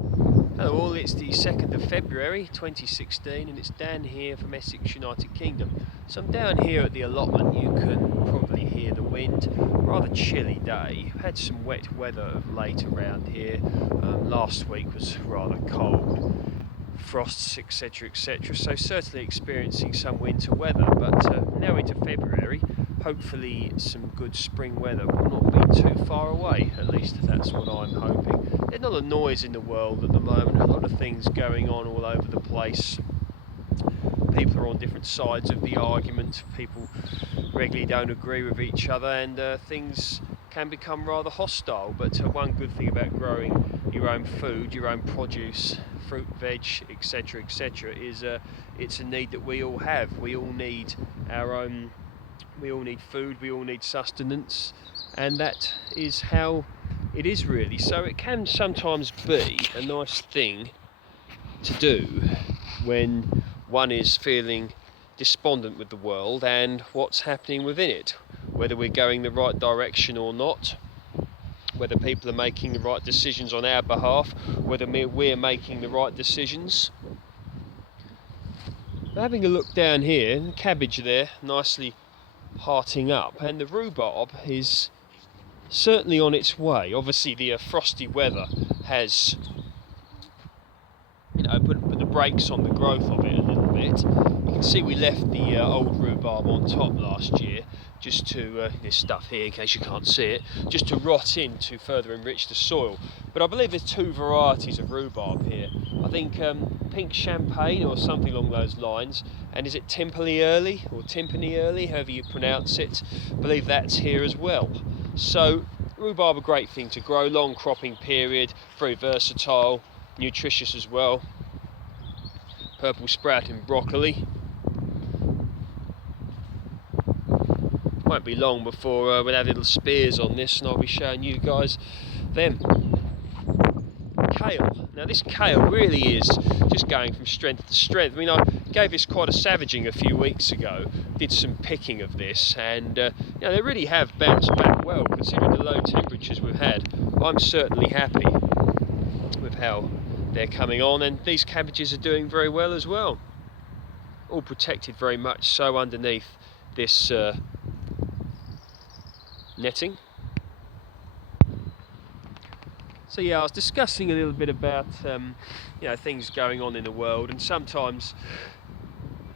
Hello all, it's the 2nd of February 2016 and it's Dan here from Essex, United Kingdom. So I'm down here at the allotment. You can probably hear the wind. Rather chilly day. Had some wet weather of late around here. Last week was rather cold. Frosts, etc, so certainly experiencing some winter weather, but now into February, hopefully some good spring weather will not be too far away, at least that's what I'm hoping. There's not a noise in the world at the moment, a lot of things going on all over the place. People are on different sides of the argument, people regularly don't agree with each other, and things can become rather hostile. But one good thing about growing your own food, your own produce, fruit, veg, etc, is it's a need that we all have. We all need we all need food, we all need sustenance, and that is how it is really. So it can sometimes be a nice thing to do when one is feeling despondent with the world and what's happening within it, whether we're going the right direction or not, whether people are making the right decisions on our behalf, whether we're making the right decisions. Having a look down here, cabbage there nicely hearting up, and the rhubarb is certainly on its way. Obviously the frosty weather has put the brakes on the growth of it a little bit. You can see we left the old rhubarb on top last year just to, this stuff here in case you can't see it, just to rot in to further enrich the soil. But I believe there's two varieties of rhubarb here. I think pink champagne or something along those lines, and is it Timpani early or Timpani early, however you pronounce it, I believe that's here as well. So rhubarb, a great thing to grow, long cropping period, very versatile, nutritious as well. Purple sprouting broccoli. Won't be long before we'll have little spears on this and I'll be showing you guys them. Kale. Now this kale really is just going from strength to strength. I mean, I gave this quite a savaging a few weeks ago, did some picking of this, and they really have bounced back well. Considering the low temperatures we've had, I'm certainly happy with how they're coming on, and these cabbages are doing very well as well. All protected very much so underneath this netting. So yeah, I was discussing a little bit about things going on in the world, and sometimes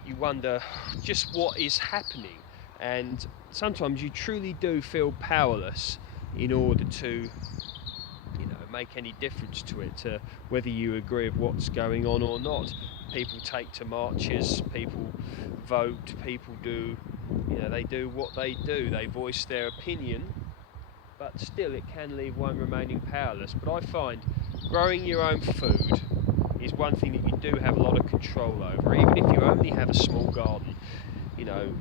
you wonder just what is happening, and sometimes you truly do feel powerless in order to make any difference to it, whether you agree with what's going on or not. People take to marches, people vote, people do, they do what they do, they voice their opinion, but still it can leave one remaining powerless. But I find growing your own food is one thing that you do have a lot of control over, even if you only have a small garden.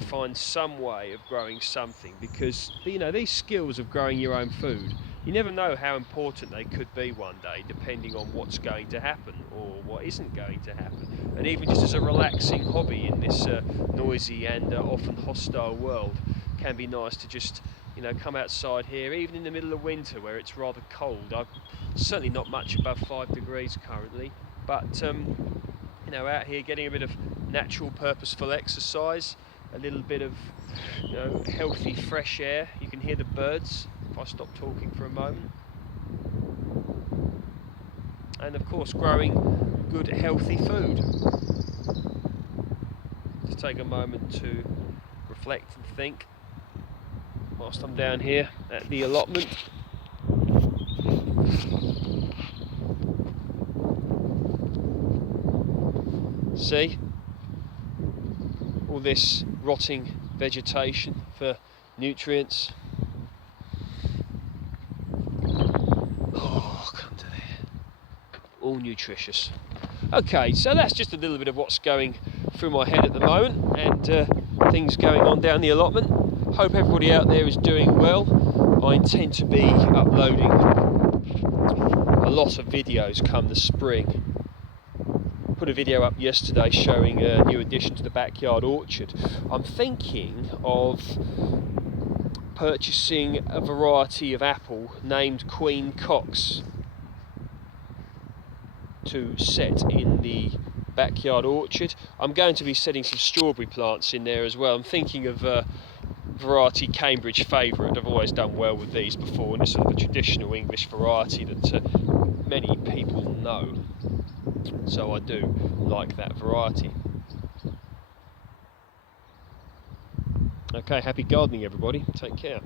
Find some way of growing something, because these skills of growing your own food, you never know how important they could be one day, depending on what's going to happen or what isn't going to happen. And even just as a relaxing hobby in this noisy and often hostile world, can be nice to just come outside here, even in the middle of winter where it's rather cold. I'm certainly not much above 5 degrees currently, but out here getting a bit of natural, purposeful exercise, a little bit of healthy, fresh air. You can hear the birds if I stop talking for a moment. And of course, growing good, healthy food. Just take a moment to reflect and think whilst I'm down here at the allotment. See, all this rotting vegetation for nutrients. Oh, come to there. All nutritious. Okay, so that's just a little bit of what's going through my head at the moment, and things going on down the allotment. Hope everybody out there is doing well. I intend to be uploading a lot of videos come the spring. Put a video up yesterday showing a new addition to the backyard orchard. I'm thinking of purchasing a variety of apple named Queen Cox. to set in the backyard orchard. I'm going to be setting some strawberry plants in there as well. I'm thinking of variety Cambridge Favourite. I've always done well with these before, and it's sort of a traditional English variety that many people know, so I do like that variety. Okay, happy gardening everybody, take care.